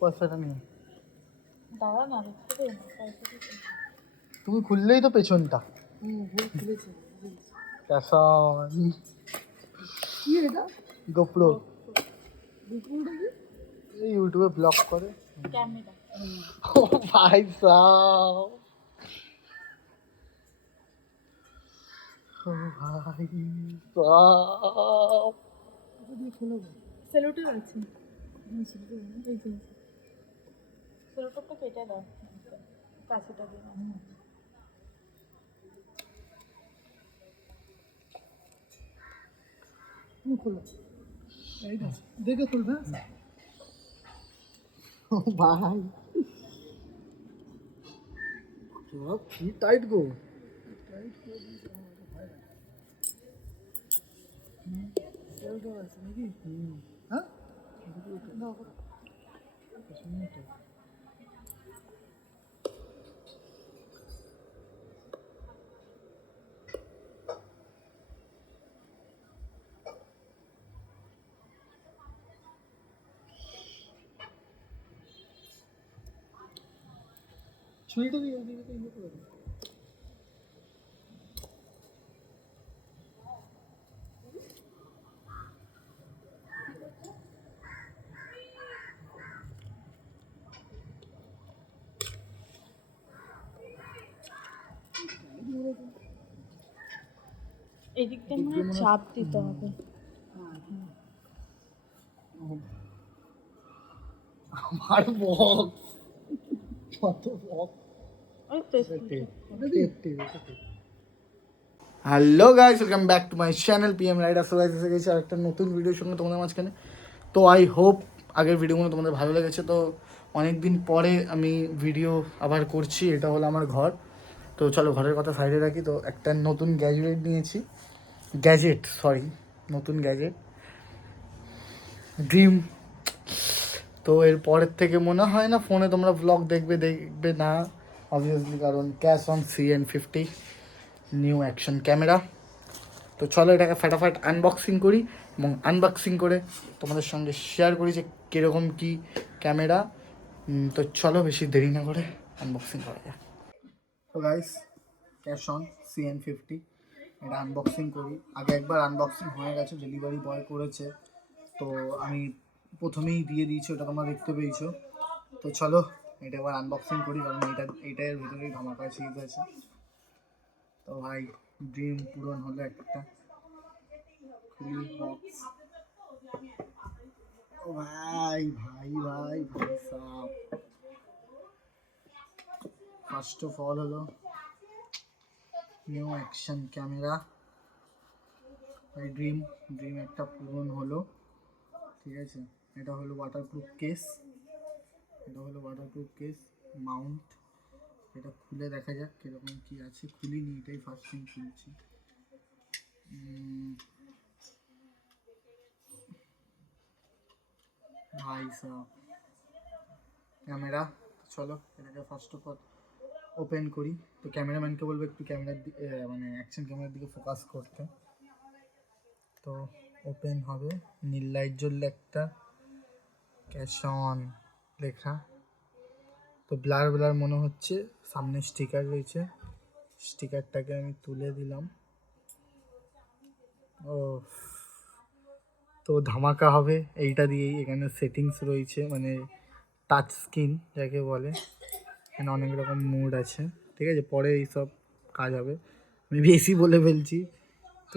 পয়সাটা নিয়ে দাঁড়া না, তুমি খুললেই তো পেছনটা। কি এটা? গোপ্রো। এই ইউটিউবে ব্লগ করে। ক্যামেরা। ও ভাই সাহব, ও ভাই সাহব। সেলোটেপ আছে, এই যে সেলোটেপটা কেটে দাও, কাছেটা দিয়ে। খুলো, এইটা দেখে খুলবে। ও ভাই কি টাইট গো। হ্যাঁ ছুরিটা দিয়ে ইয়ে করে দাও। এদিকটা মানে চাপ দিতে হবে। আমার বক্স কত box. Hello guys, welcome back to my channel PM Rider. So guys এসে গেছি আর একটা নতুন ভিডিওর সঙ্গে তোমাদের মাঝখানে। তো আই হোপ আগের ভিডিওগুলো তোমাদের ভালো লেগেছে। তো অনেক দিন পরে আমি ভিডিও আবার করছি। এটা হলো আমার ঘর। তো চলো ঘরের কথা সাইডে রাখি। তো একটা নতুন নতুন গ্যাজেট ড্রিম। তো এর পরের থেকে মনে হয় না ফোনে তোমরা ব্লগ দেখবে না অবভিয়াসলি, কারণ cash on CN50 new action camera. তো চলো এটাকে ফাটাফাট আনবক্সিং করি এবং আনবক্সিং করে তোমাদের সঙ্গে শেয়ার করি যে কীরকম কী ক্যামেরা। তো চলো বেশি দেরি না করে আনবক্সিং করা যাক। তো গাইস, ক্যাশ অন CN50 এটা আনবক্সিং করি। আগে একবার আনবক্সিং হয়ে গেছে, ডেলিভারি বয় করেছে, তো আমি প্রথমেই দিয়ে দিয়েছি, ওটা তোমরা দেখতে পেয়েছো। তো চলো এটা এবার আনবক্সিং করি, কারণ এটার ভিতরেই ধামাকা সিরিজ আছে। তো ভাই ড্রিম পূরণ হলো একটা। খুলি বক্স। ও ভাই ভাই ভাই ভাই সাব, ফার্স্ট অফ অল হলো নিউ অ্যাকশন ক্যামেরা। ড্রিম একটা পূরণ হলো, ঠিক আছে। এটা হলো ওয়াটারপ্রুফ কেস, মাউন্ট। এটা খুলে দেখা যাক কীরকম কী আছে। খুলিনি, এটাই ফার্স্ট টাইম খুলছি। ভাই সাব ক্যামেরা। চলো এটাকে ফার্স্ট অফ অল ওপেন করি। তো ক্যামেরাম্যানকে বলবো একটু ক্যামেরার দিকে, মানে অ্যাকশন ক্যামেরার দিকে ফোকাস করতে। তো ওপেন হবে, নীল লাইট জ্বললে একটা ক্যাশ অন লেখা। তো ব্লার মনে হচ্ছে, সামনে স্টিকার রয়েছে, স্টিকারটাকে আমি তুলে দিলাম। ও তো ধামাকা হবে এইটা দিয়েই। এখানে সেটিংস রয়েছে, মানে টাচ স্ক্রিন যাকে বলে। এখানে অনেক রকম মুড আছে, ঠিক আছে, পরে এইসব কাজ হবে, আমি বেশি বলে ফেলছি। তো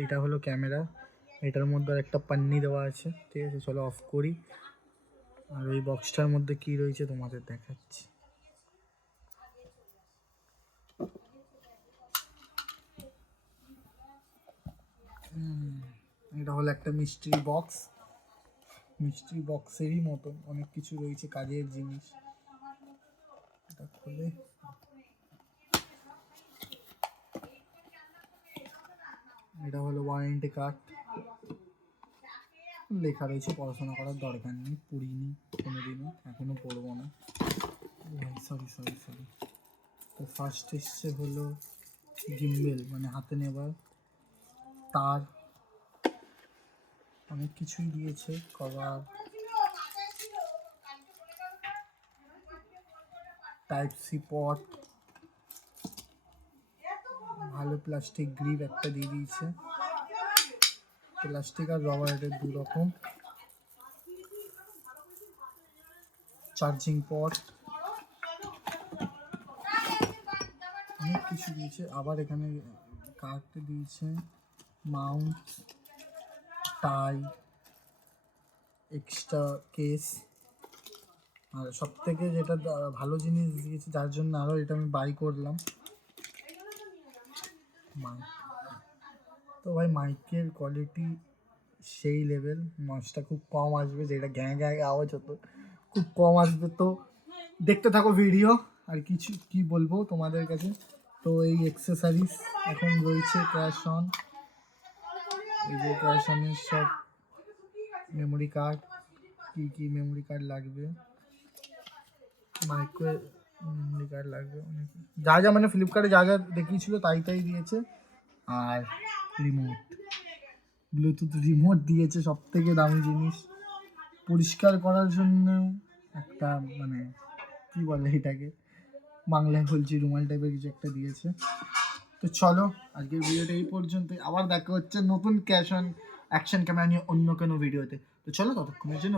এইটা হলো ক্যামেরা, এটার মধ্যে আর একটা পান্নি দেওয়া আছে, ঠিক আছে। চলো অফ করি, আর এই বক্সটার মধ্যে কি রয়েছে তোমাদের দেখাচ্ছি। এটা হলো একটা মিস্ট্রি বক্সেরই মতন অনেক কিছু রয়েছে, কাজের জিনিস। এটা খুলে এটা হলো ওয়ারেন্টি কার্ড, লেখা রয়েছে পড়াশোনা করার দরকার নেই, পড়িনি কোনোদিনও, এখনও পড়বো না। Sorry sorry sorry. তো ফার্স্ট এসছে হলো গিম্বেল, মানে হাতে নেবার তার, অনেক কিছুই দিয়েছে, কভার, টাইপ সি পট, ভালো প্লাস্টিক গ্রিপ একটা দিয়ে দিয়েছে, প্লাস্টিক আর রবারের দু রকম, চার্জিং পট, অনেক কিছু দিয়েছে। আবার এখানে কার্ডটা দিয়েছে, মাউন্ট, টাই, এক্সট্রা কেস, আর সব থেকে যেটা ভালো জিনিস দিয়েছে, যার জন্য আরও এটা আমি বাই করলাম, মাইক। তো ভাই মাইকের কোয়ালিটি সেই লেভেল, নয়েজটা খুব কম আসবে, যেটা গ্যাঁ গ্যাঁ আওয়াজ হতো খুব কম আসবে। তো দেখতে থাকো ভিডিও, আর কিছু কি বলবো তোমাদের কাছে। তো এই অ্যাক্সেসরিজ এখন রয়েছে ক্যাশ অন, এই যে ক্যাশ অনের সব মেমোরি কার্ড, কী মেমোরি কার্ড লাগবে, মাইক্রো মেমোরি কার্ড লাগবে, অনেক যা যা মানে ফ্লিপকার্টে যা যা দেখিয়েছিল তাই তাই দিয়েছে। আর রিমোট, ব্লুটুথ রিমোট দিয়েছে, সব থেকে দামি জিনিস। পরিষ্কার করার জন্য একটা মানে কী বলে এটাকে, বাংলায় বলছি রুমাল টাইপের কিছু একটা দিয়েছে। তো চলো আজকের ভিডিওটা এই পর্যন্তই, আবার দেখা হচ্ছে নতুন ক্যাশ অন অ্যাকশন ক্যামেরা নিয়ে অন্য কোনো ভিডিওতে। তো চলো ততক্ষণের জন্য